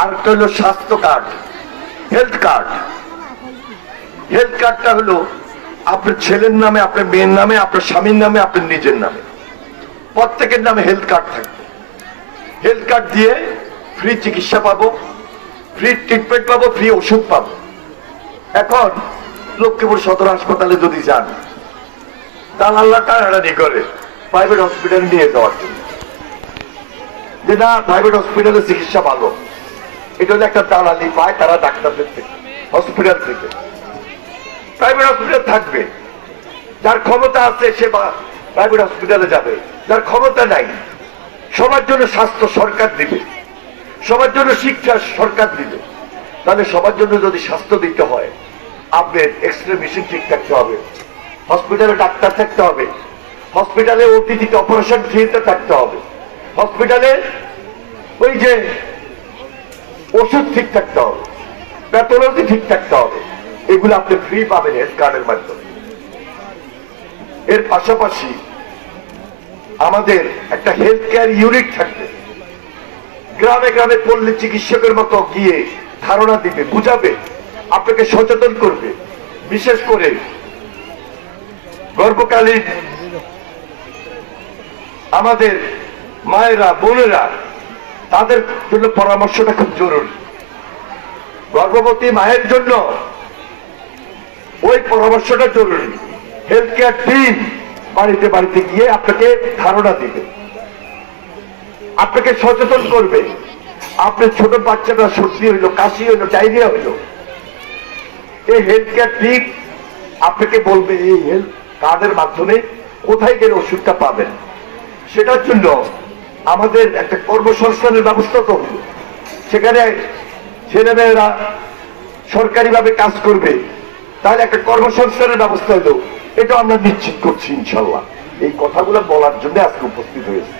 আর একটা হলো স্বাস্থ্য কার্ড, হেলথ কার্ড। হেলথ কার্ডটা হলো আপনার ছেলের নামে, আপনার মেয়ের নামে, আপনার স্বামীর নামে, আপনার নিজের নামে, প্রত্যেকের নামে হেলথ কার্ড থাকবে। হেলথ কার্ড দিয়ে ফ্রি চিকিৎসা পাবো, ফ্রি ট্রিটমেন্ট পাবো, ফ্রি ওষুধ পাবো। এখন লক্ষ্মীপুর সদর হাসপাতালে যদি যান, দালাল্লা টানাটানি করে প্রাইভেট হসপিটালে নিয়ে যাওয়ার জন্য, যে না প্রাইভেট হসপিটালে চিকিৎসা ভালো। এটা হলো একটা দালালি পায় তারা ডাক্তারদের থেকে, হসপিটাল থেকে। প্রাইভেট হসপিটাল থাকবে, যার ক্ষমতা আছে সে প্রাইভেট হসপিটালে যাবে, যার ক্ষমতা নাই। সবার জন্য স্বাস্থ্য সরকার দিবে, সবার জন্য শিক্ষা সরকার দিবে। তাহলে সবার জন্য যদি স্বাস্থ্য দিতে হয়, আপনার এক্সরে মেশিন ঠিক থাকতে হবে, হসপিটালে ডাক্তার থাকতে হবে, হসপিটালে ওটিতে অপারেশন থিয়েটার থাকতে হবে, হসপিটালে ওই যে ওষুধ ঠিক থাকতে হবে, প্যাথোলজি ঠিক থাকতে হবে। এগুলো আপনি ফ্রি পাবেন হেলথ কার্ডের মাধ্যমে। এর পাশাপাশি আমাদের একটা হেলথ কেয়ার ইউনিট থাকবে, গ্রামে গ্রামে পল্লী চিকিৎসকের মতো গিয়ে ধারণা দিবে, বুঝাবে, আপনাকে সচেতন করবে। বিশেষ করে গর্ভকালীন আমাদের মায়েরা, বোনেরা, তাদের জন্য পরামর্শটা খুব জরুরি। গর্ভবতী মায়ের জন্য ওই পরামর্শটা জরুরি। হেলথ কেয়ার টিম বাড়িতে বাড়িতে গিয়ে আপনাকে ধারণা দিবে, আপনাকে সচেতন করবে। আপনার ছোট বাচ্চাটা সর্দি হইলো, কাশি হইলো, ডায়রিয়া হইলো, এই হেলথ কেয়ার টিম আপনাকে বলবে এই হেলথ কার্ডের মাধ্যমে কোথায় গেলে ওষুধটা পাবেন। সেটার জন্য আমাদের একটা কর্মসংস্থানের ব্যবস্থা তো হলো, সেখানে ছেলেমেয়েরা সরকারিভাবে কাজ করবে, তাহলে একটা কর্মসংস্থানের ব্যবস্থা হলো। এটা আমরা নিশ্চিত করছি ইনশাল্লাহ। এই কথাগুলো বলার জন্য আজকে উপস্থিত হয়েছে।